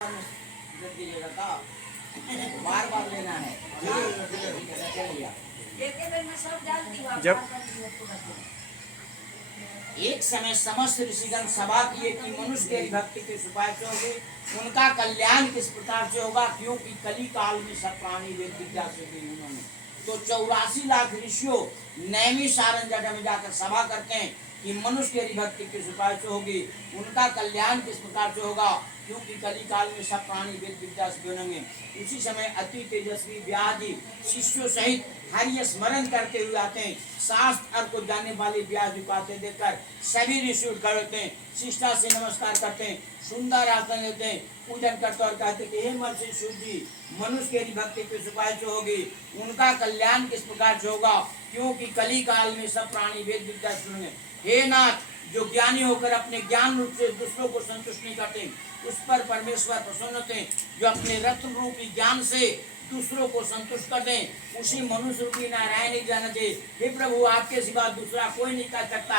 बार बार लेना है। जब एक समय समस्त ऋषिगण सभा किए कि मनुष्य के भक्ति के उपाय से होगी, उनका कल्याण किस प्रकार से होगा, क्योंकि कली काल में सब प्राणी वेद विद्या से उन्होंने तो 84 लाख ऋषियों नैमी सारण जगह में जाकर सभा करते हैं कि मनुष्य के भक्ति किस उपाय से होगी, उनका कल्याण किस प्रकार से होगा, क्योंकि कली काल में सब प्राणी वेद विद्या से जुड़ेंगे। उसी समय अति तेजस्वी व्यास जी शिष्यों सहित हरि स्मरण करते हुए आते हैं। शास्त्र अर्थ को जानने वाले व्यास जी को आते देखकर सभी ऋषि उठ खड़े होते हैं, शिष्टा से नमस्कार करते हैं, सुंदर आसन लेते हैं, पूजन करते और कहते कि हे महर्षि सूत जी, मनुष्य की भक्ति किस उपाय से होगी, उनका कल्याण किस प्रकार से होगा, क्योंकि कली काल में सब प्राणी वेद विद्या से जुड़ेंगे। हे नाथ, जो ज्ञानी होकर अपने ज्ञान रूप से दूसरों को संतुष्ट नहीं करते, उस पर परमेश्वर प्रसन्न होते हैं। जो अपने रत्न रूपी ज्ञान से दूसरों को संतुष्ट कर दें, उसी मनुष्य रूपी नारायण ही जाना चाहिए। हे प्रभु, आपके सिवा दूसरा कोई नहीं कर सकता,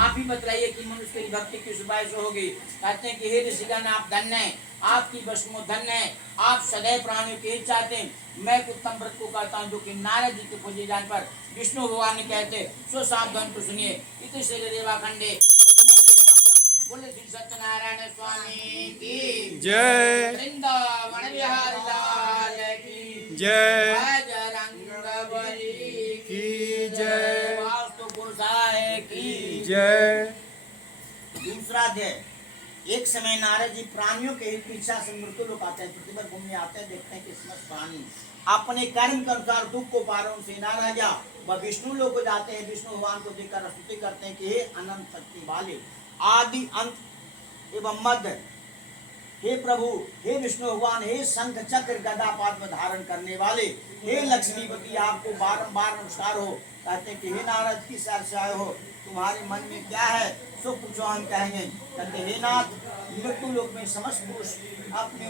आप ही बतलाइए कि मनुष्य की भक्ति किस उपाय से होगी। कहते हैं कि हे ऋषिगण, आप धन्य हैं, आपकी वशमो धन्य है, आप सदैव प्राणियों के हित चाहते हैं। मैं उत्तम व्रत को कहता हूँ जो कि नारद जी के पूजे जान पर विष्णु भगवान ने कहते सो सावधान को सुनिए। इति श्री रेवा खंडे बोले श्री सत्यनारायण स्वामी की जय, वृंदावन बिहारी लाल की जय, बजरंगबली की जय, वास्तु पुरुषाय की जय। दूसरा अध्याय। एक समय नारद जी प्राणियों के हित की इच्छा से मृत्यु लोग आते हैं, पृथ्वी पर घूमने आते हैं, देखते हैं कि समस्त प्राणी अपने कर्म के अनुसार दुख को पा रहे हैं, उनसे नाराज जा वह विष्णु लोग को जाते हैं, विष्णु भगवान को देखकर स्तुति करते हैं कि हे अनंत शक्ति वाले, आदि अंत एवं मध्य, हे प्रभु, हे विष्णु भगवान, हे शंख चक्र गदा पद्म धारण करने वाले, हे लक्ष्मीपति, आपको बारंबार नमस्कार हो। कहते हैं कि हे नारद, किस अर्थ से आए हो, तुम्हारे मन में क्या है, सो पूछो, हम कहेंगे। कहते हे नाथ, मृत्यु लोक में समस्त पुरुष अपने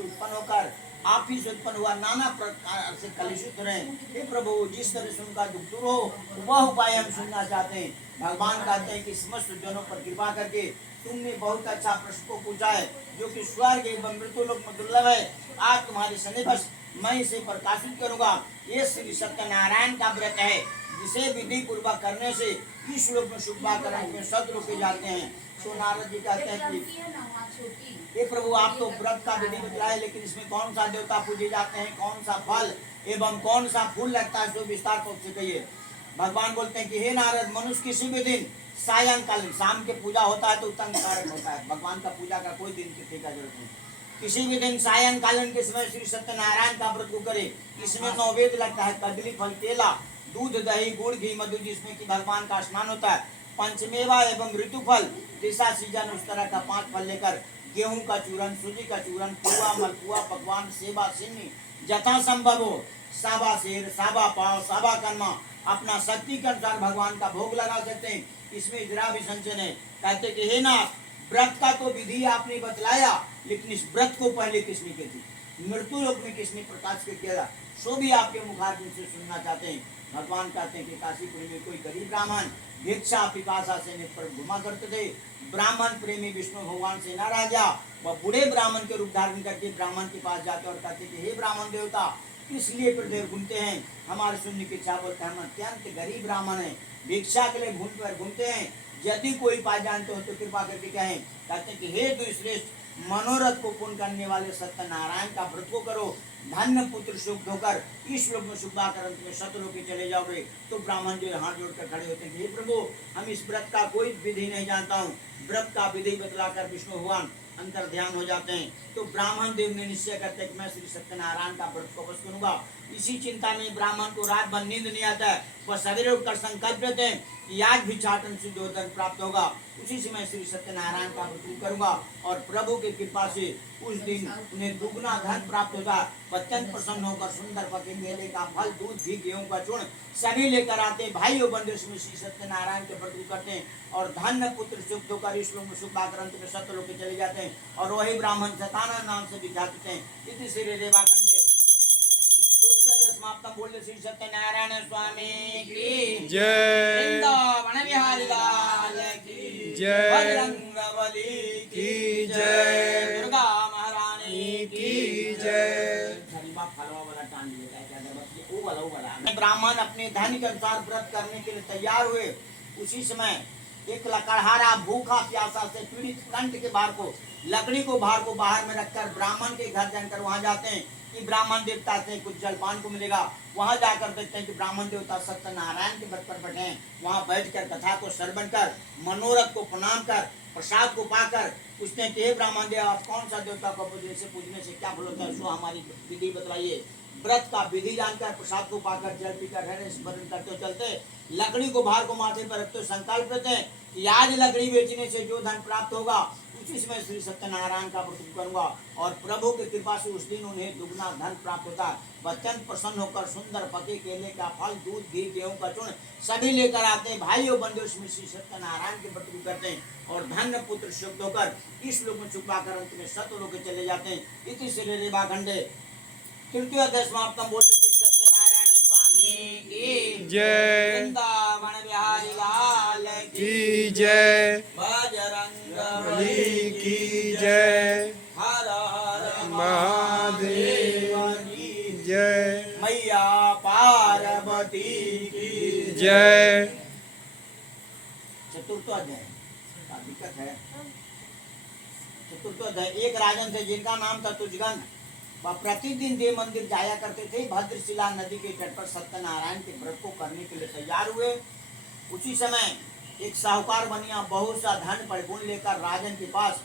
उत्पन्न होकर आप ही से उत्पन्न हुआ नाना प्रकार से कलुषित रहे। हे प्रभु, जिस तरह से उनका दुख दूर हो वह उपाय हम सुनना चाहते हैं। भगवान कहते हैं कि समस्त जनों पर कृपा करके तुमने बहुत अच्छा प्रश्न को पूछा है, जो कि स्वर्ग एवं मृत्यु लोक में दुर्लभ है। आज तुम्हारे सन्निकट मैं इसे प्रकाशित करूंगा। ये श्री सत्यनारायण का व्रत है, जिसे विधि पूर्वक करने से इस लोक में शुभाकरण में सदलोक के जाते हैं। सो नारद जी कहते हैं कि हे प्रभु, आप तो व्रत का विधि बतलाए, लेकिन इसमें कौन सा देवता पूजे जाते हैं, कौन सा फल एवं कौन सा फूल लगता है, सो विस्तार रूप से कहिए। भगवान बोलते हैं कि हे नारद, मनुष्य किसी भी दिन सायंकाल शाम के पूजा होता है तो उत्तम कारक होता है। भगवान का पूजा का कोई दिन की का जरूरत नहीं। किसी भी दिन सायंकालन के समय श्री सत्यनारायण का व्रत को करे। इसमें नौवेद लगता है, कदली फल, केला, दूध, दही, गुड़, घी, मधु, जिसमें कि भगवान का स्नान होता है। पंचमेवा एवं ऋतु फल, दिशा सीजन उस तरह का 5 फल लेकर गेहूं का चूरन, सूजी का चूरन, पुआ, मलपुआ, पकवान, सेवा, सिन्नी, जथा संभव हो, साबा शेर, साबा पाव, साबा कर्मा, अपना शक्ति के अनुसार भगवान का भोग लगा सकते हैं। इसमें जरा भी संशय है। कहते कि हे नाथ, व्रत का तो विधि आपने बतलाया, लेकिन इस व्रत को पहले किसने की थी, मृत्यु लोक में किसने प्रकाश के किया, सो भी आपके मुखारबिंद से सुनना चाहते हैं। भगवान कहते हैं कि काशीपुर में कोई गरीब ब्राह्मण भिक्षा पिपासा से नित पर घुमा करते थे। ब्राह्मण प्रेमी विष्णु भगवान से नाराज आ वह बूढ़े ब्राह्मण के रूप धारण करके ब्राह्मण के पास जाते और कहते कि हे ब्राह्मण देवता, इसलिए प्रदेव घूमते हैं, हमारे सुनने की इच्छा। बोलते हैं हम अत्यंत गरीब ब्राह्मण हैं, भिक्षा के लिए घूमते हैं, यदि कोई पास जानते हो तो कृपा करके कहें। कहते हैं कि हे दुश्रेष्ठ, मनोरथ को पूर्ण करने वाले सत्यनारायण का व्रत को करो, धन्य पुत्र सुख होकर इस लोक में शुभाकरण में सतलोक के चले जाओगे। तो ब्राह्मण जो हाथ जोड़कर खड़े होते हैं, हे प्रभु, हम इस व्रत का कोई विधि नहीं जानता हूँ। व्रत का विधि बतलाकर विष्णु भगवान अंतर ध्यान हो जाते हैं। तो ब्राह्मण देव ने निश्चय करते हैं कि मैं श्री सत्यनारायण का व्रत को बस करूंगा। इसी चिंता में ब्राह्मण को रात भर नींद नहीं आता है, वह सवेरे उठकर संकल्प लेते हैं कि आज भिक्षाटन से जो धन प्राप्त होगा उसी से मैं श्री सत्यनारायण का व्रत करूंगा। और प्रभु की कृपा से उस दिन उन्हें दुगना धन प्राप्त होगा। अत्यंत प्रसन्न होकर सुंदर पति मेले का फल, दूध, घी, गेहूं का चूर्ण सभी लेकर आते हैं। भाइयों बंधु में श्री सत्यनारायण के व्रत करते हैं और धन्य पुत्र सुख होकर इस लोक में शुभाकरण में सतलोक के चले जाते हैं। और वही ब्राह्मण सतानंद नाम से विख्यात हैं। इति श्री रेवा खंडे समाप्त। बोले श्री सत्यनारायण स्वामी की जय, वृंदावन बिहारी लाल की जय, बजरंगबली की जय, दुर्गा महारानी ब्राह्मण अपने धन के अनुसार व्रत करने के लिए तैयार हुए। उसी समय एक लकड़हारा भूखा प्यासा से पीड़ित कंठ के भार को लकड़ी को भार को बाहर में रखकर ब्राह्मण के घर जाकर वहां जाते हैं कि ब्राह्मण देवता से कुछ जलपान को मिलेगा। वहां जाकर देखते हैं कि ब्राह्मण देवता सत्यनारायण के व्रत पर बैठे हैं। वहां बैठकर कथा को श्रवण कर मनोरथ को प्रणाम कर प्रसाद को पाकर पूछते हैं कि हे ब्राह्मण देव, आप कौन सा देवता को पूजने से क्या फल होता है, सो हमारी विधि बतलाइए। व्रत का विधि जानकर प्रसाद को पाकर जल पीकर हृदय स्मरण करते चलते लकड़ी को भार को माथे पर रखते संकल्प करते हैं कि आज लकड़ी बेचने से जो धन प्राप्त होगा उसी समय श्री सत्यनारायण का व्रत करूंगा। और प्रभु की कृपा से उस दिन उन्हें दुगना धन प्राप्त होता है। अत्यंत प्रसन्न होकर सुंदर पके केले का फल दूध घी गेहूं का चूर्ण सभी लेकर आते हैं। भाइयों बंधुओं श्री सत्यनारायण के व्रत को करते हैं और धन्य पुत्र शुद्ध होकर इस लोक में छुपाकर अंत में सतलोक चले जाते हैं। इति श्री रेवाखंडे तृतीय अध्याय समाप्तम। बोले श्री सत्यनारायण स्वामी की जय। वृंदावन बिहारी लाल की जय। बजरंगबली की जय। हर हर महादेव की जय। मैया पार्वती की जय। चतुर्थ अध्याय का दिक्कत है। चतुर्थ अध्याय एक राजन थे जिनका नाम था तुजगन। वह प्रतिदिन देव मंदिर जाया करते थे। भद्रशिला नदी के तट पर सत्यनारायण के व्रत को करने के लिए तैयार हुए। उसी समय एक साहूकार बनिया बहुत सा धन परिपूर्ण लेकर राजन के पास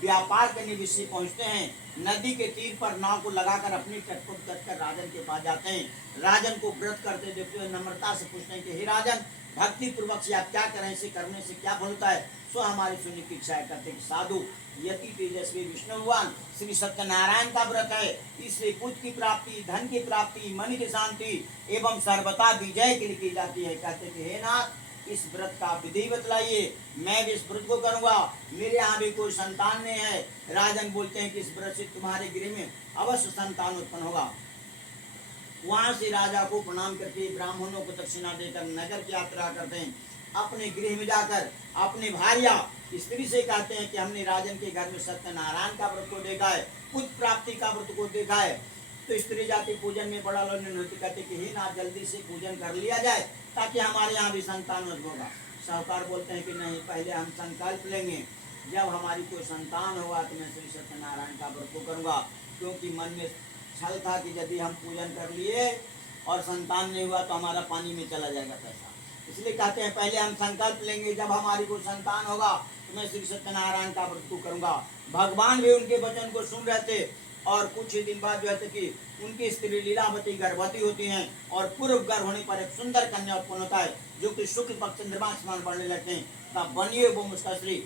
व्यापार करने विषय पहुंचते हैं। नदी के तीर पर नाव को लगाकर अपनी तट पर कर राजन के पास जाते हैं। राजन को व्रत करते देखते हुए नम्रता से पूछते हैं कि हे राजन, भक्ति पूर्वक से आप क्या करें, इसे करने से क्या फल होता है, सो हमारी सुनने की इच्छा करते हैं। साधु यति तेजस्वी विष्णु भगवान श्री सत्यनारायण का व्रत है। इसलिए पुत्र की प्राप्ति, धन की प्राप्ति, मन की शांति एवं सर्वथा विजय के लिए की जाती है। कहते हैं कि हे नाथ, इस व्रत का विधि बतलाइए, मैं भी इस व्रत को करूंगा। मेरे यहाँ भी कोई संतान नहीं है। राजन बोलते हैं कि इस व्रत से तुम्हारे गृह में अवश्य संतान उत्पन्न होगा। वहां से राजा को प्रणाम करके ब्राह्मणों को दक्षिणा देकर नगर की यात्रा करते हैं। अपने गृह में जाकर अपने भार्या स्त्री से कहते हैं कि हमने राजन के घर में सत्यनारायण का व्रत को देखा है, पुत्र प्राप्ति का व्रत को देखा है। तो स्त्री जाति पूजन में बड़ा लोग नृत्य कहते कि हे ना, जल्दी से पूजन कर लिया जाए ताकि हमारे यहाँ भी संतान होगा। साहूकार बोलते हैं कि नहीं, पहले हम संकल्प लेंगे, जब हमारी कोई संतान होगा तो मैं श्री सत्यनारायण का व्रत को करूँगा। क्योंकि मन में छल था कि यदि हम पूजन कर लिए और संतान नहीं हुआ तो हमारा पानी में चला जाएगा पैसा। इसलिए कहते हैं पहले हम संकल्प लेंगे, जब हमारी कोई संतान होगा तो मैं श्री सत्यनारायण का व्रत को करूंगा। भगवान भी उनके वचन को सुन रहे थे और कुछ ही दिन बाद जो है कि उनकी स्त्री लीलावती गर्भवती होती हैं और पूर्व गर्भ होने पर एक सुंदर कन्या उत्पन्न होता है जो कि शुक्ल पक्ष चंद्रमा समान बढ़ने लगते हैं। तब बनिए वो उसका श्री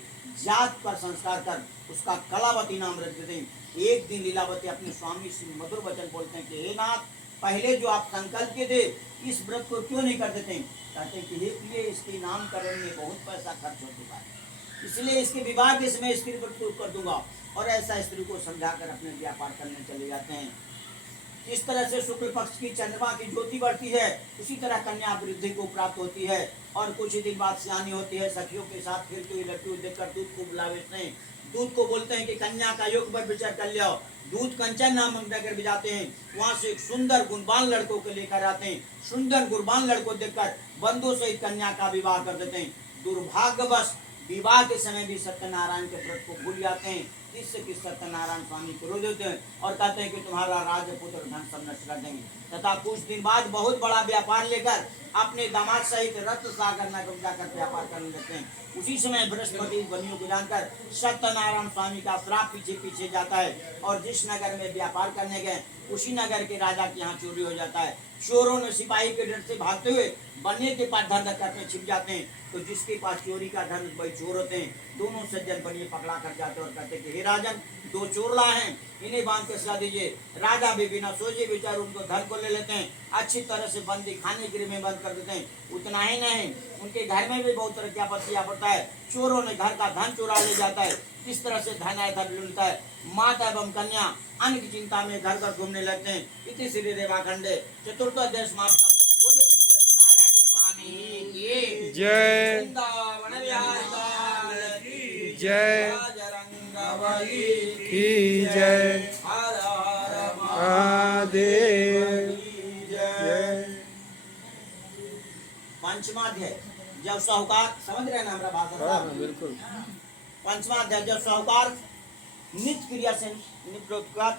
जात पर संस्कार कर उसका कलावती नाम रख देते हैं। एक दिन लीलावती अपने स्वामी से मधुर वचन बोलते हैं कि हे नाथ, पहले जो आप संकल्प के थे इस व्रत को क्यों नहीं कर देते? कहते हैं कि हे प्रिय, इसके नामकरण में बहुत पैसा खर्च हो चुका है, इसलिए इसके विवाह के समय स्त्री व्रत को कर दूंगा। और ऐसा स्त्री को समझाकर अपने व्यापार करने चले जाते हैं। इस तरह से शुक्ल पक्ष की चंद्रमा की ज्योति बढ़ती है, उसी तरह कन्या वृद्धि को प्राप्त होती है। और कुछ ही दिन बाद सियानी होती है। सखियों के साथ फिरती हुई लड़की को देखकर दूध को बुलाते हैं। दूध को बोलते हैं कि कन्या का योग पर विचार कर लिया। दूध कंचन नामक नगर भी जाते हैं। वहां से एक सुंदर गुणवान लड़कों को लेकर आते हैं। सुंदर गुणवान लड़कों देखकर बंधुओं सहित कन्या का विवाह कर देते हैं। दुर्भाग्यवश विवाह के समय भी सत्यनारायण के व्रत को भूल जाते हैं, जिससे कि सत्यनारायण स्वामी क्रोध होते हैं और कहते हैं कि तुम्हारा राजपुत्र धन सब नष्ट कर देंगे। तथा कुछ दिन बाद बहुत बड़ा व्यापार लेकर अपने दामाद सहित रत्न सागर नगर जाकर व्यापार करने लगते हैं। उसी समय बृहस्पति बनियों को जानकर सत्यनारायण स्वामी का श्राप पीछे पीछे जाता है और जिस नगर में व्यापार करने गए उसी नगर के राजा के यहाँ चोरी हो जाता है। चोरों ने सिपाही के डर से भागते हुए बनिए के पास धन रखकर छिप जाते हैं। तो जिसके पास चोरी का धन वही चोर होते हैं। दोनों सज्जन बनिए पकड़ा कर जाते और कहते कि हे राजन, दो चोर लाए हैं, इन्हें बांध के सजा दीजिए। राजा भी बिना सोचे विचार उनको धन को ले लेते हैं, अच्छी तरह से बंदी खाने गृह में बंद कर देते हैं। उतना ही नहीं, उनके घर में भी बहुत तरह की आपत्तियां पड़ता है। चोरों ने घर का धन चुरा ले जाता है। किस तरह से धन आया था मिलता है। माता एवं कन्या अन्न की चिंता में घर घर घूमने लगते हैं। इति श्री रेवाखंडे चतुर्थ अध्याय समाप्त। बोले श्री सत्यनारायण स्वामी की जय। वृंदावन बिहारी लाल की जय। बजरंगबली की जय। हर हर महादेव की जय। जय। पंचमा अध्याय जब साहूकार, समझ रहे हैं ना हमारा भाषा हाँ बिल्कुल। पंचमा अध्याय जब साहूकार नित्य क्रिया से निवृत्त होकर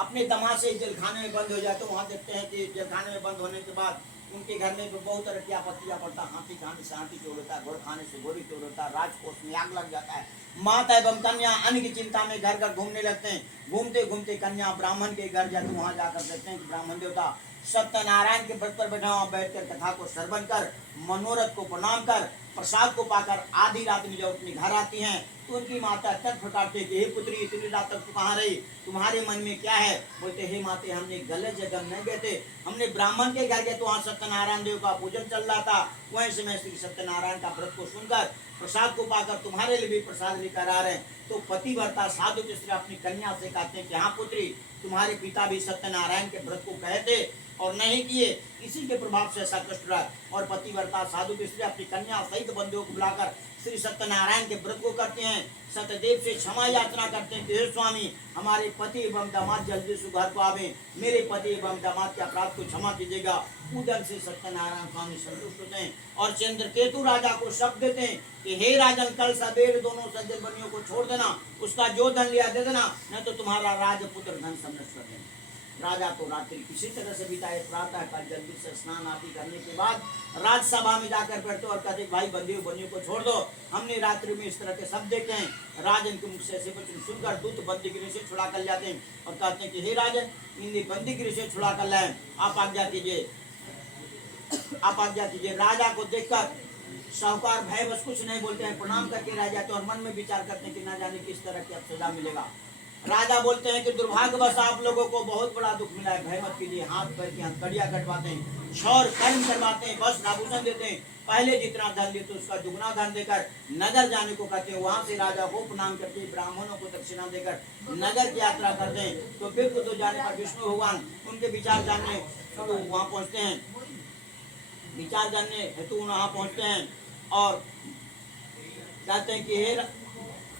अपने दमाद से जेलखाने में बंद हो जाते, वहां देखते हैं कि जेलखाने में बंद होने के बाद उनके घर में बहुत तरह की आपत्तियां पड़ता, हाथी खाने से हाथी चोर होता है, घोड़ खाने से घोड़ी चोर होता है, राजकोष में आग लग जाता है। माता एवं कन्या अन्न की चिंता में घर घर घूमने लगते हैं। घूमते घूमते कन्या ब्राह्मण के घर जाते, वहां जाकर देखते हैं कि ब्राह्मण देवता सत्यनारायण के व्रत पर बैठा वहां बैठकर कथा को श्रवण कर, मनोरथ को प्रणाम कर, प्रसाद को पाकर आधी रात में जब अपने घर आती हैं तो उनकी माता तत्प्रकारते कि हे पुत्री इतनी रात तक तू कहाँ रही, तुम्हारे मन में क्या है? बोलते हे माते हमने गलत जगह नहीं गए थे, हमने ब्राह्मण के घर गए तो वहाँ सत्यनारायण देव का पूजन चल रहा था, वहीं से मैं श्री सत्यनारायण का व्रत को सुनकर प्रसाद को पाकर तुम्हारे लिए भी प्रसाद लेकर आ रहे हैं। तो पतिव्रता साधु के स्त्री अपनी कन्या से कहते हैं कि हाँ पुत्री, तुम्हारे पिता भी सत्यनारायण के व्रत को कहे थे और नहीं किए, इसी के प्रभाव से ऐसा कष्ट रहा। और पतिव्रता साधु की स्त्री अपनी कन्या सहित बंधुओं को बुलाकर श्री सत्यनारायण के व्रत को करते हैं। सत्यदेव से क्षमा याचना करते हैं कि हे स्वामी, हमारे पति एवं दामाद जल्दी से घर को आवे, मेरे पति एवं दामाद के अपराध को क्षमा कीजिएगा। उधर से सत्यनारायण स्वामी संतुष्ट होते हैं और चंद्रकेतु राजा को शब्द देते हैं कि हे राजन, कल सवेरे दोनों सज्जन बनियों को छोड़ देना, उसका जो धन लिया दे देना, नहीं तो तुम्हारा राजपुत्र धन समृद्ध कर देना। राजा तो रात्रि किसी तरह से बिताए, प्रातः काल जल्दी से स्नान आदि करने के बाद राजसभा में जाकर बैठते और कहते भाई बंदियों बनियों को छोड़ दो, हमने रात्रि में इस तरह के सब देखे हैं। राजन के मुख से ऐसे वचन सुनकर दूत बंदीगिरी से छुड़ा कर जाते हैं और कहते हैं कि हे राजन, इन्हें बंदीगिरी से छुड़ा कर लाए, आप आज्ञा कीजिए, आप आज्ञा कीजिए। राजा को देखकर साहूकार भय बस कुछ नहीं बोलते हैं, प्रणाम करके रह जाते हैं और मन में विचार करते हैं कि ना जाने किस तरह की अब सजा मिलेगा। राजा बोलते हैं कि दुर्भाग्यवश आप लोगों को बहुत बड़ा दुख मिला है, भय मत कीजिए। हाथ पैर की हथकड़ियां कटवाते हैं, क्षौर कर्म करवाते हैं, वस्त्र आभूषण देते हैं, पहले जितना धन देते उसका दुगना धन देकर नगर जाने को कहते हैं। वहां से राजा को प्रणाम करके ब्राह्मणों को दक्षिणा देकर नगर की यात्रा करते हैं। तो फिर तो जाने पर विष्णु भगवान उनके विचार जानने तो वहां पहुंचते हैं, विचार जानने हेतु वहां पहुंचते हैं और कहते हैं कि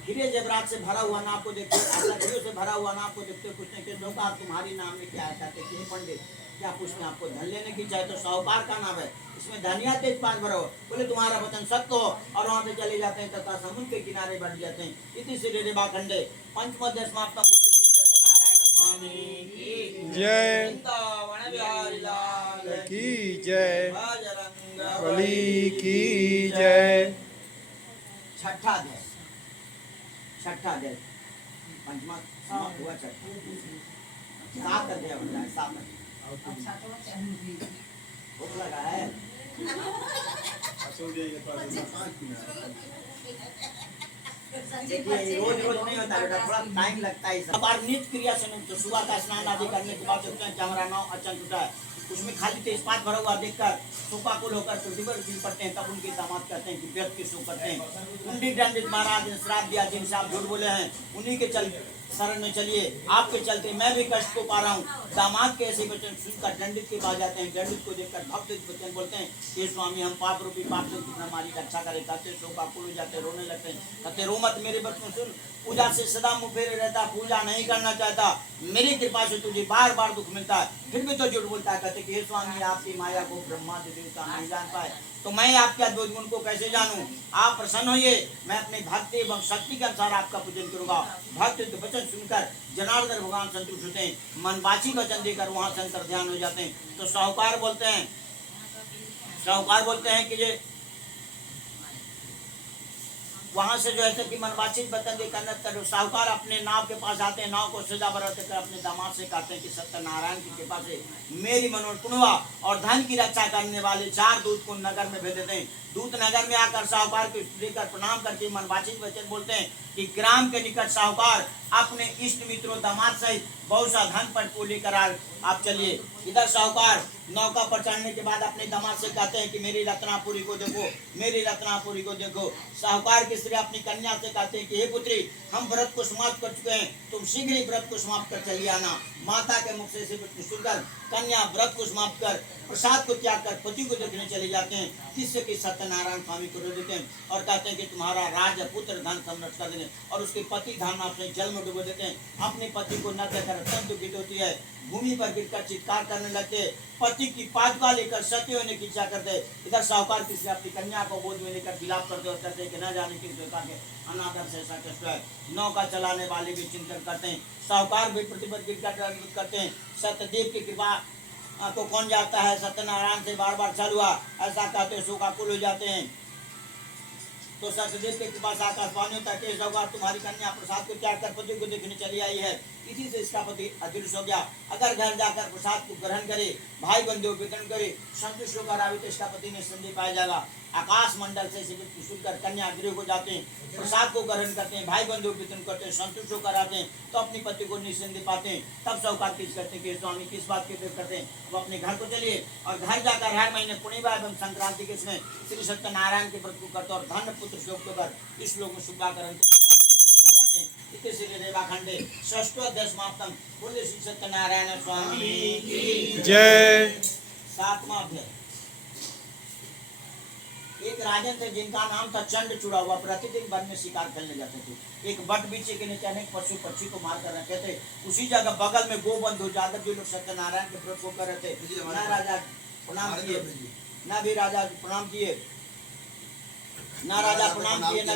हीरे जवाहरात से भरा हुआ नाव को देखते, लकड़ियों से भरा हुआ नाव को देखते, पूछते कि साहूकार तुम्हारी नाम में क्या है? कहते कि पंडित क्या पूछते आपको धन लेने की चाहे तो साहूकार का नाम है, इसमें धनिया तेज पास भरो। बोले तुम्हारा वचन सत्य हो, और वहां से चले जाते हैं तथा समुद्र के किनारे बैठ जाते हैं। इति श्री रेवा खंडे पंचमोध्याय समाप्त। बोले श्री सत्यनारायण स्वामी की जय, वृंदावन बिहारी लाल की जय, बजरंग बली की जय। छठा अध्याय, छठा अध्याय पंचमा समाप्त हुआ, छठा सात अध्याय हो जाए, सात अध्याय भूख लगा है। देखिए रोज रोज नहीं होता बेटा, थोड़ा टाइम लगता है। सब बार नित्य क्रिया से तो सुबह का स्नान आदि करने के बाद सोचते हैं कि हमारा नाव अचन टूटा है, उसमें खाली तेजपात भरा हुआ देखकर शोकाकुल होकर पृथ्वी पर गिर पड़ते हैं। तब उनके दामाद कहते हैं कि व्यर्थ की शोक करते हैं। पंडित दंडित महाराज ने श्राप दिया, जिनसे आप झूठ बोले हैं उन्हीं के चल शरण में चलिए, आपके चलते मैं भी कष्ट को पा रहा हूँ। दामाद के ऐसे वचन सुनकर दंडित के पास जाते हैं। दंडित को देखकर भक्त वचन बोलते हैं कि स्वामी हम पाप रूपी पाप से कितना हमारी रक्षा करे। कहते शोकाकुल हो जाते, रोने लगते हैं, कहते रो मत, मेरे वचन सुन। पूजा से सदा मुँह फेरे रहता, पूजा नहीं करना चाहता, मेरी कृपा से तुझे बार बार दुख मिलता है, फिर भी तो झूठ बोलता है। कहते कि हे स्वामी आपकी माया को ब्रह्मा देवता नहीं जान पाए तो मैं आपके अद्भुत गुण को कैसे जानूं? आप प्रसन्न होइए, मैं अपनी भक्ति एवं शक्ति के अनुसार आपका पूजन करूंगा। भक्त वचन सुनकर जनार्दन भगवान संतुष्ट होते हैं, मनवाची वचन देकर वहां से अंतर ध्यान हो जाते हैं। तो साहूकार बोलते हैं कि ये वहां से जो है कि मनवाचित वचन देकर साहूकार अपने नाव के पास आते हैं। नाव को सजा बरत कर अपने दामाद से कहते हैं कि सत्यनारायण की कृपा से मेरी मनोरथ पूर्ण हुआ और धन की रक्षा करने वाले 4 दूत को नगर में भेज देते हैं। दूत नगर में आकर साहूकार को लेकर प्रणाम करके मनवाचित वचन बोलते हैं कि ग्राम के निकट साहूकार अपने इष्ट मित्रों दामाद सहित बहुत सा धन पट को लेकर आप चलिए। इधर साहूकार नौका पर चढ़ने के बाद अपने दामाद से कहते हैं कि मेरी रत्नापुरी को देखो, मेरी रत्नापुरी को देखो। साहूकार की स्त्री अपनी कन्या से कहते हैं कि हे पुत्री, हम व्रत को समाप्त कर चुके हैं, तुम शीघ्र ही व्रत को समाप्त कर चलिए आना। माता के मुख से सुनकर कन्या व्रत को समाप्त कर प्रसाद को त्याग कर पति को देखने चले जाते हैं। जिससे कि सत्यनारायण स्वामी को रोक देते हैं और कहते हैं कि तुम्हारा राजपुत्र धन समृद्ध कर देंगे। और उसके पति धाम अपने जल में डुबो देते हैं। अपने पति को न देखकर अत्यंत दुखित होती है, भूमि पर गिरकर चित्कार करने लगते। पति की पादुका लेकर सत्य होने की इच्छा करते। इधर साहूकार किसी अपनी कन्या को गोद में लेकर विलाप करते और कहते कि न जाने किस देवता के अनादर से ऐसा कष्ट है। नौका चलाने वाले भी चिंतन करते हैं, साहूकार भी प्रतिपद गिरकर करते हैं। सत्यदेव की कृपा तो कौन जाता है, सत्यनारायण से बार बार चल हुआ ऐसा कहते शोकाकुल हो जाते हैं। तो सत्यदेव के कृपा से आकाशवाणी तक तुम्हारी कन्या प्रसाद को त्याग कर पति को देखने चली आई है। इसी से इसका पति अदृश्य हो गया। अगर घर जाकर प्रसाद को ग्रहण करे, भाई बंधु वितरण करे, संतुष्ट होकर आवे तो इसका पति निस्संदेह पाया जाएगा। आकाश मंडल से सुनकर कन्या गृह को जाते हैं, प्रसाद को ग्रहण करते हैं, भाई बंधु वितरण करते हैं, संतुष्ट होकर आते हैं तो अपनी पति को निस्संदेह पाते हैं। तब साहूकार किस करते हैं कि स्वामी किस बात के उपयोग करते हैं। अब अपने घर को चलिए और घर जाकर हर महीने पूर्णिमा एवं संक्रांति के समय श्री सत्यनारायण के व्रत को करते और धन पुत्र श्लोक कर इस श्लोक में शुभाकरण रेवाखंडे षष्ठोध्याय समाप्तम। बोले श्री सत्यनारायण स्वामी की जय। सातवां अध्याय। एक राजन थे जिनका नाम था चंड चूड़ा हुआ, प्रतिदिन वन में शिकार करने जाते थे। एक बट बीचे के नीचे अनेक पशु पक्षी को मार कर रखे थे। उसी जगह बगल में गोबंधु जादव जी लोग सत्यनारायण के व्रत को कर रहे थे। न राजा प्रणाम किए, न भी राजा प्रणाम किए, न राजा प्रणाम किए, न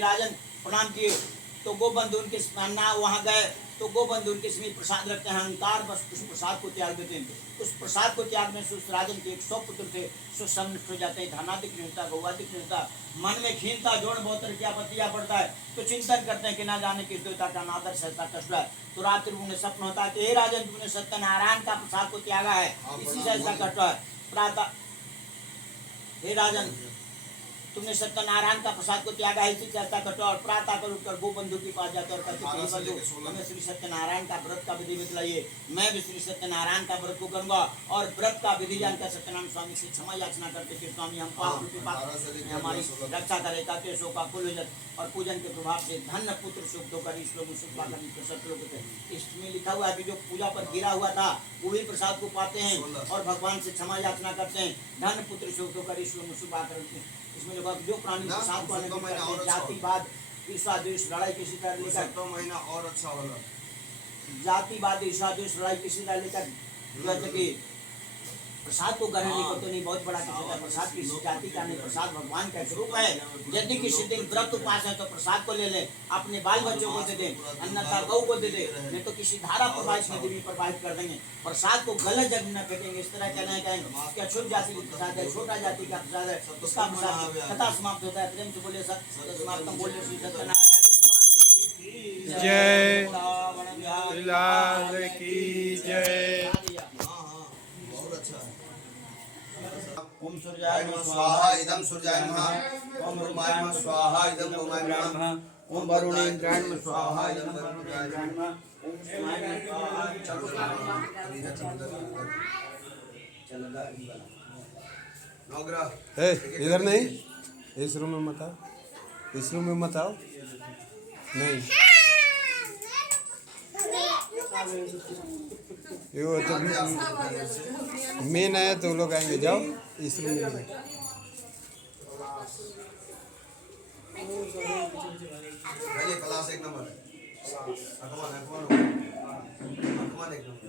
राजन प्रणाम किए। तो गोबंधु उनके ना वहाँ गए तो गोबंधु उनके समीप प्रसाद रखते हैं, अहंकार बस उस प्रसाद को त्याग देते हैं। उस प्रसाद को त्यागने से उस राजन के 100 पुत्र थे सो सम्मिलित हो जाते हैं। धनाधिक नहीं होता, गौवाधिक नहीं होता, मन में खीनता जोड़ बहुत तरह की आपत्तियां पड़ता है। तो चिंतन करते हैं कि ना जाने किस देवता का अनादर सहता कष्ट है। तो रात्रि उन्हें स्वप्न होता है कि हे राजन तुमने सत्यनारायण का प्रसाद को त्यागा है, इसी से ऐसा कष्ट है। प्रातः हे राजन तुमने सत्यनारायण का प्रसाद को त्यागा है, इसी चर्चा कटो और प्रातः कर उठकर गोबंधु के पास जाते और कहते हमें श्री सत्यनारायण का व्रत का विधि बतलाइए। मैं भी श्री सत्यनारायण का व्रत को करूंगा और व्रत का विधि जानकर सत्यनारायण स्वामी से क्षमा याचना करते कि स्वामी हम पाप रूपी पाप हमारी रक्षा करे ताकि शोक का कुल और पूजन के प्रभाव से धन पुत्र सुख होकर इस लोग इसमें लिखा हुआ है कि जो पूजा पर गिरा हुआ था वो भी प्रसाद को पाते हैं और भगवान से क्षमा याचना करते हैं। धन पुत्र सुख होकर इस लोग शुभ इसमें जो प्राणी प्रसाद को जातिवाद ईर्षा द्वेष लड़ाई किसी तरह लेकर महीना और अच्छा होगा। जातिवाद ईर्षा द्वेष लड़ाई किसी तरह लेकर जैसे कि प्रसाद को ग्रहण नहीं करते नहीं बहुत बड़ा किसी का प्रसाद किसी जाति का नहीं, प्रसाद भगवान का स्वरूप है। यदि किसी दिन व्रत उपास है तो प्रसाद को ले ले, अपने बाल बच्चों को दे दे, अन्यथा गौ को दे दे, नहीं तो किसी धारा प्रवाहित नदी में प्रवाहित कर देंगे। प्रसाद को गलत जगह न फेंकेंगे। इस तरह कहना है क्या छुट जाति का प्रसाद है, छोटा जाति का प्रसाद है, उसका प्रसाद कथा समाप्त होता है। प्रेम से बोले समाप्त बोले श्री सत्यनारायण जय। लाल की जय। ओम सूर्याय नमः स्वाहा इदं सूर्याय नमः। ओम रुद्राय नमः स्वाहा इदं रुद्राय नमः। ओम वरुणेन्द्राय नमः स्वाहा इदं वरुणेन्द्राय नमः। ओम शिवाय नमः स्वाहा। नवग्रह इधर नहीं, इस रूम में मत आओ, इस रूम में मत आओ। नहीं ये तो मेन आया तो लोग आएंगे। जाओ इस रूम में। पहले क्लास एक नंबर है। अकमान एक नंबर।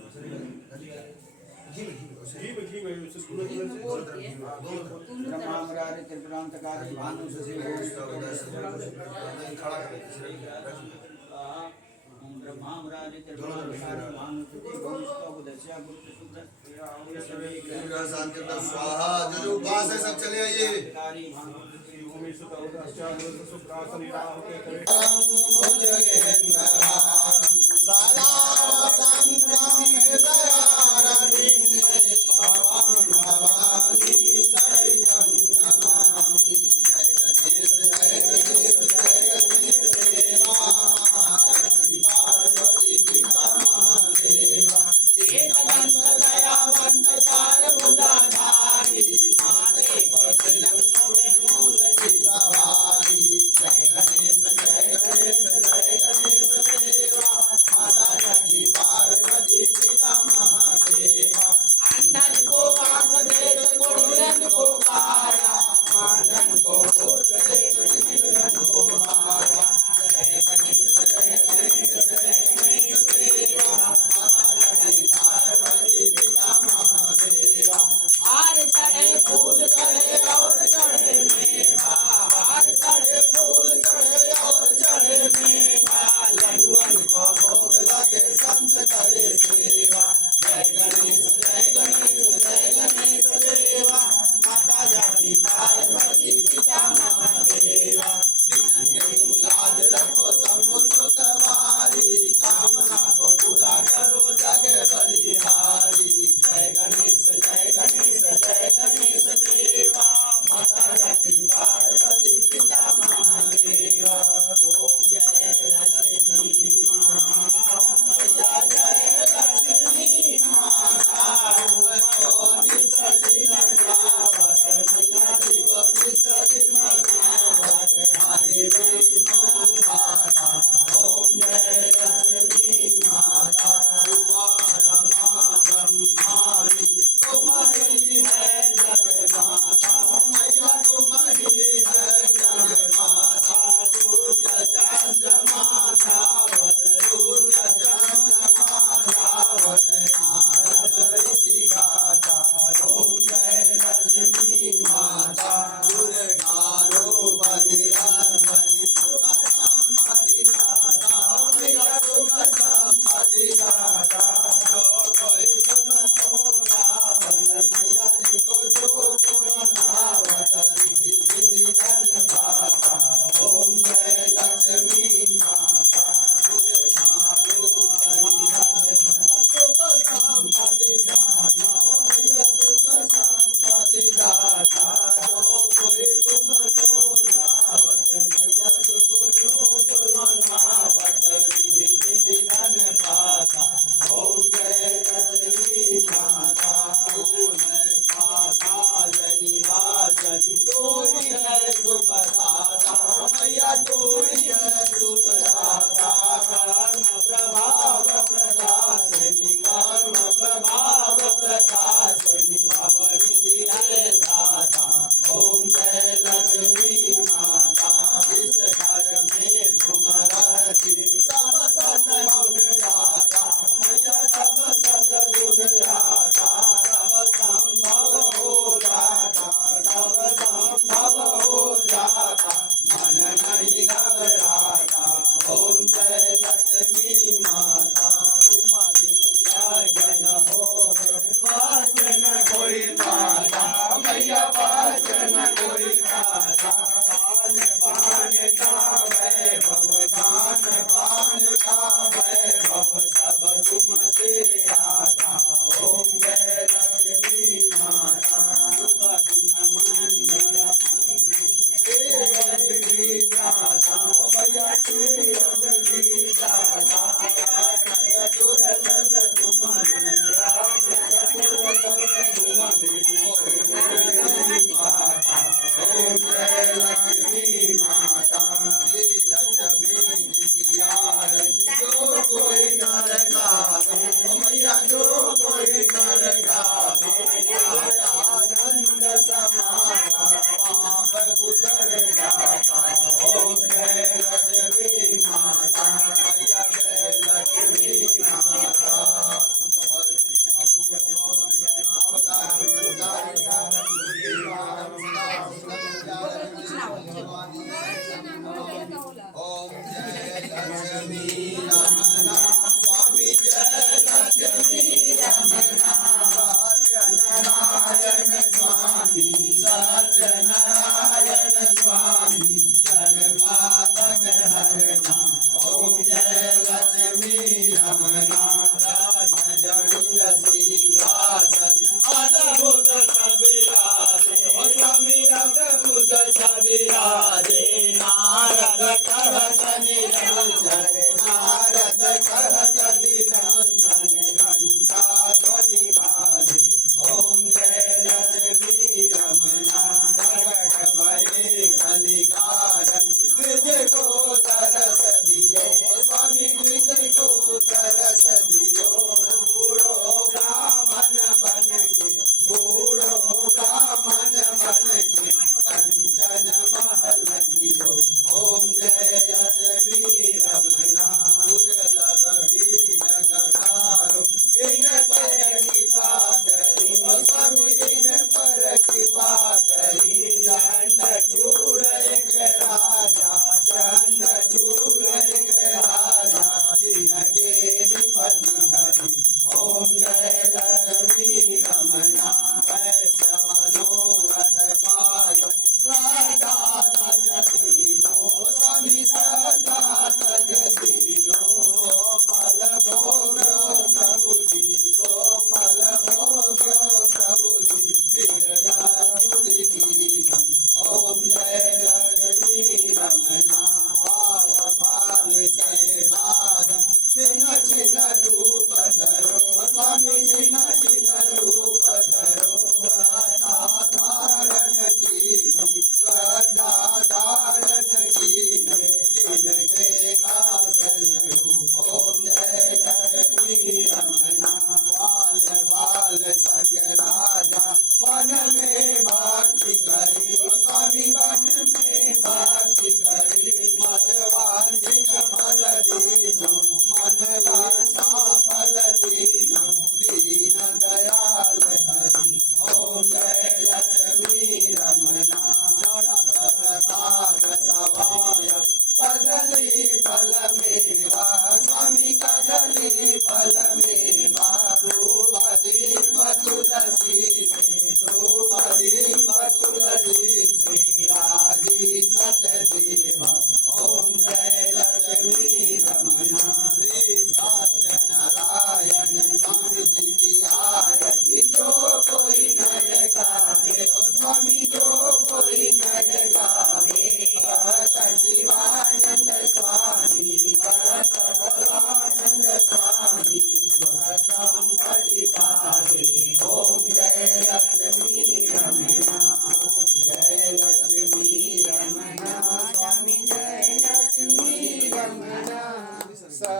ब्रह्मावरारे त्रिपुरांतकारी भानु खड़ा कर ब्रह्मावरारे त्रिपुरांतकारी भानु स्वाहा। जो उपास है सब चले आइए। जय गणेश जय गणेश जय गणेश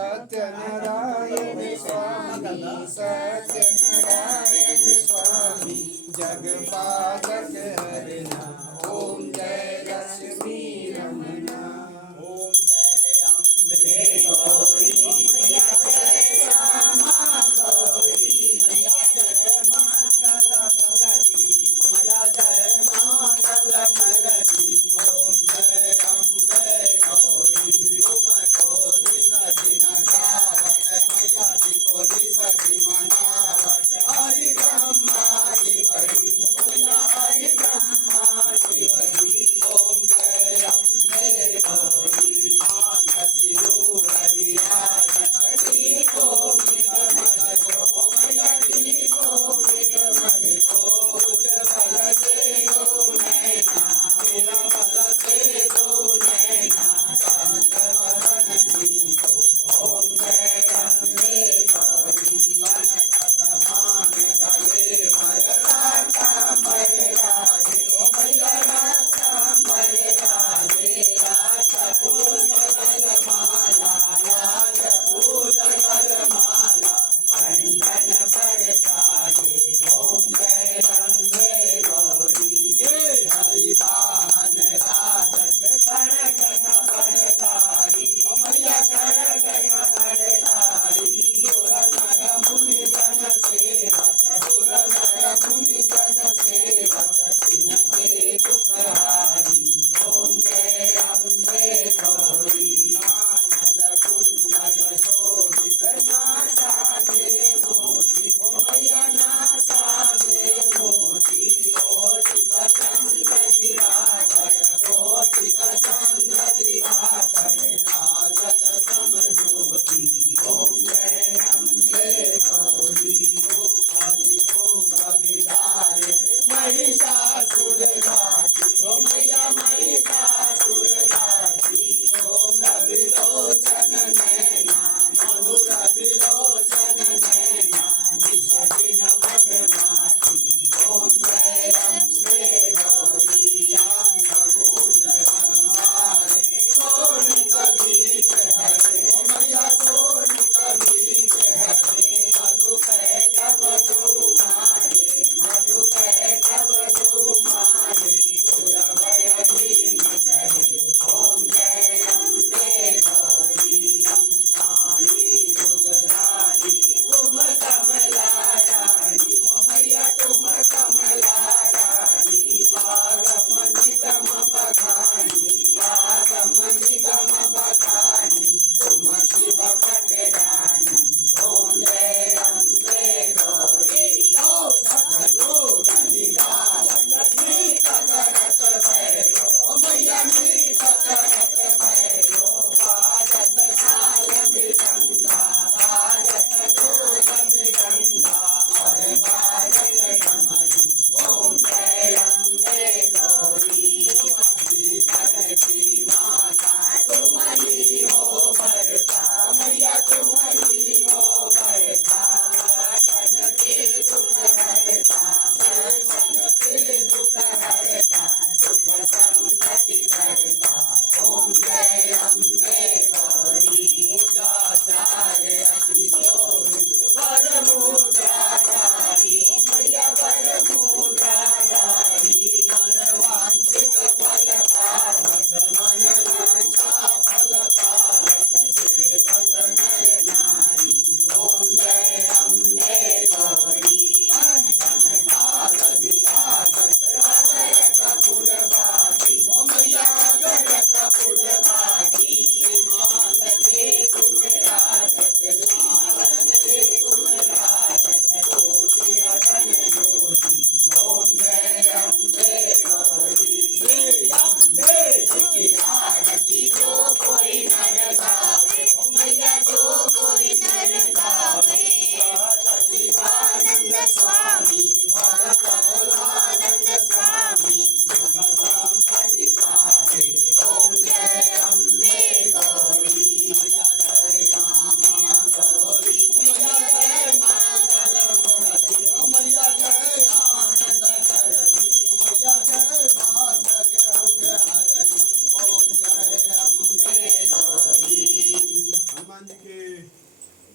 सत्यनारायण स्वामी सत्यनारायण स्वामी जगपालक हरना ओम जय लक्ष्मी रमना ओम जय अम्बे गौरी मैया जय श्यामा गौरी मैया जय मंगल मूर्ति मैया जय मंगल मूर्ति ओम जय अम्बे गौरी तुम को निसति न जावत मैया जी को निसति मनावत हरि ब्रह्मा हरि मैया हरि ब्रह्मा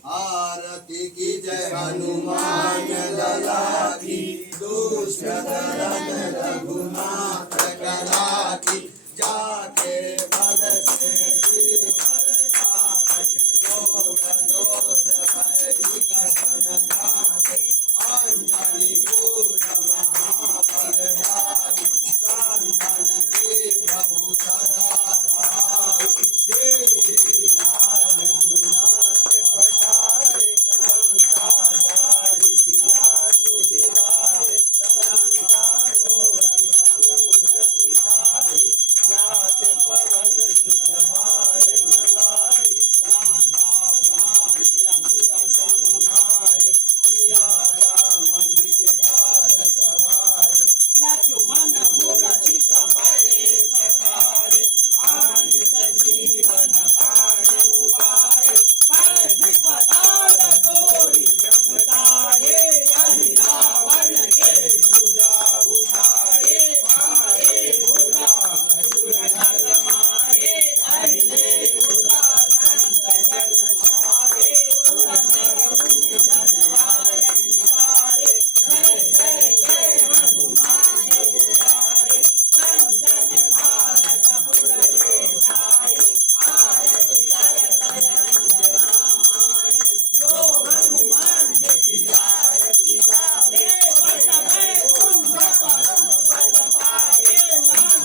आरती की जय हनुमान लला की दुष्ट दलन रघुनाथ कला की जाके बल से गिरवर जापै रोग दोष भय कसन जापै अंजलि पूर्ण महाबलशाली संतन के प्रभु सदा सहाय देहि ज्ञान गुणाति पठाए लंका जारि सिया सुदिलाए लंका सोई समुद्र सिखाए जात पवन सुत भार न लाए लंका जारि अंगुर सम मारे सिया राम जी के काज सवारे लक्ष्मण मूरछित भये सकारे आन संजीवन प्राण उबारे पैठ पताल तोरी जमतारे यही रावण के भुजा उठाए भाए भुजा असुर नर मारे अहिने भुजा संत जन भारे सुर नर मुनि जन भारे जय जय जय हनुमान उतारे कंचन धारक पुर बेठाए आरती करत अंजनामाय जो हनुमान जी की आरती गावे बस वैकुंठ परम पद पावे नाम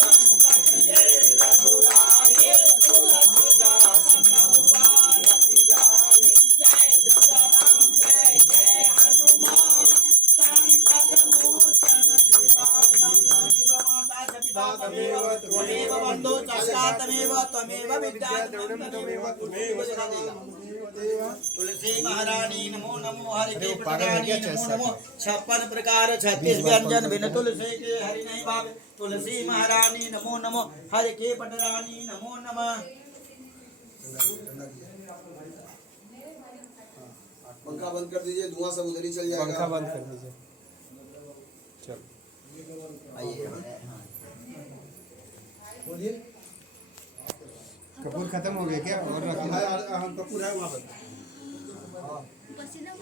संकट ये रघुराए तुलसीदास रघुआरती गावे जय सीताराम जय जय हनुमान संकट मोचन कृपा संकल्प माता जपिता तमेव त्वमेव बन्धो चाचा तमेव त्वमेव विद्या तमेव त्वमेव जगदेव तुलसी महारानी नमो नमो हरि के प्रदानी नमो नमो 56 प्रकार 36 व्यंजन बिन तुलसी के हरि नहीं भावे तुलसी महारानी नमो नमो हरि के पटरानी नमो नमः पंखा बंद कर दीजिए धुआं सब उधर ही चल जाएगा पंखा बंद कर दीजिए चलो आइए बोलिए कपूर खत्म हो गया क्या और रखना हम कपूर है वहाँ पर पसीना